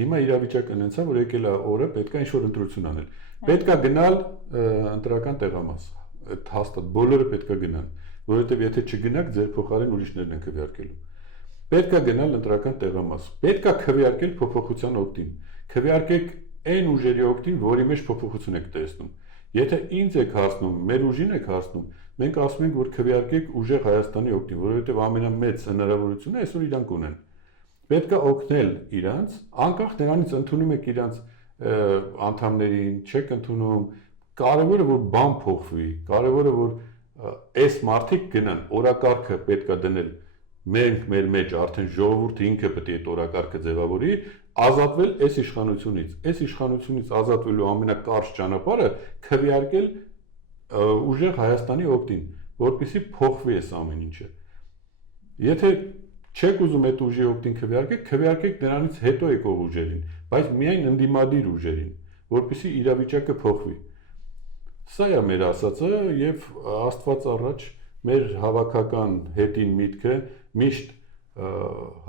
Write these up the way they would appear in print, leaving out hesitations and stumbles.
Հիմա իրավիճակը այնց է, որ եկել է օրը, պետք է ինչ-որ ընտրություն անել։ Պետք է գնալ ընտրական տեղամաս։ Այդ հաստատ բոլորը պետք է գնան, որովհետև եթե չգնաք, ձեր փոխարեն ուրիշներն են քվեարկելու։ Պետք է գնալ ընտրական տեղամաս։ Պետք է քվեարկել փոփոխության օգտին։ Քվեարկեք այն ուժերի օգտին, որի մեջ փոփոխություն եք տեսնում։ Եթե ինձ եք հարցնում, մեր ուժին եք հարցնում, մենք ասում ենք, որ քվեարկեք ուժեղ Հայաստանի օգտին, որովհետև ամենամեծ հնարավորությունը այսօր իրանք ունեն։ Պետք է օգնել իրանց, անկախ նրանից ընդունում եք իրանց անդամներին, չեք ընդունում, կարևորը որ բան փոխվի, կարևորը որ այս մարդիկ գնան, օրակարգը պետք է դնել մենք մեր մեջ արդեն ժողովուրդը ինքը պետք է այդ օրակարգը ձևավորի, ազատվել այս իշխանությունից ազատվելու ամենակարճ ճանապարհը քվեարկել ուժեղ Հայաստանի օգտին, որպեսզի փոխվի այս ամեն ինչը։ Եթե չեք ուզում այդ ուժի օգտին քվեարկեք նրանից հետո եկող ուժերին, բայց միայն ընդդիմադիր ուժերին, որպեսզի իրավիճակը փոխվի։ Սա է մեր ասածը եւ Աստված առաջ մեր հավաքական հետին միտքը միշտ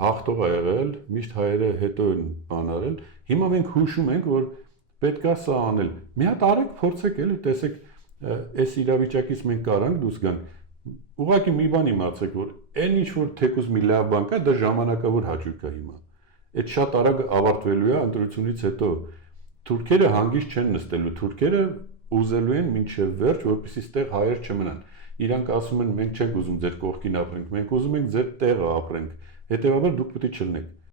հաղթող է եղել, միշտ հայերը հետո են բան արել։ Հիմա մենք հուշում ենք, որ պետքա սա անել։ Մի հատ արեք, փորձեք էլի, տեսեք, այս իրավիճակից մենք կարանք դուրս գանք։ Ուղղակի մի բան իմացեք, որ այն ինչ որ թեկուզ մի լավ բան կա, դա ժամանակավոր հաճույք է հիմա։ Այդ շատ արագ ավարտվելու է ընտրությունից հետո։ Թուրքերը հանգիստ չեն նստելու, թուրքերը ուզելու են մինչև վերջ, որպեսզի ստեղ հայեր չմնան։ Իրանք ասում են մենք չենք ուզում ձեր կողքին ապրենք, մենք ուզում ենք ձեր տեղը ապրենք։ Հետևաբար դուք պետք է չլնեք։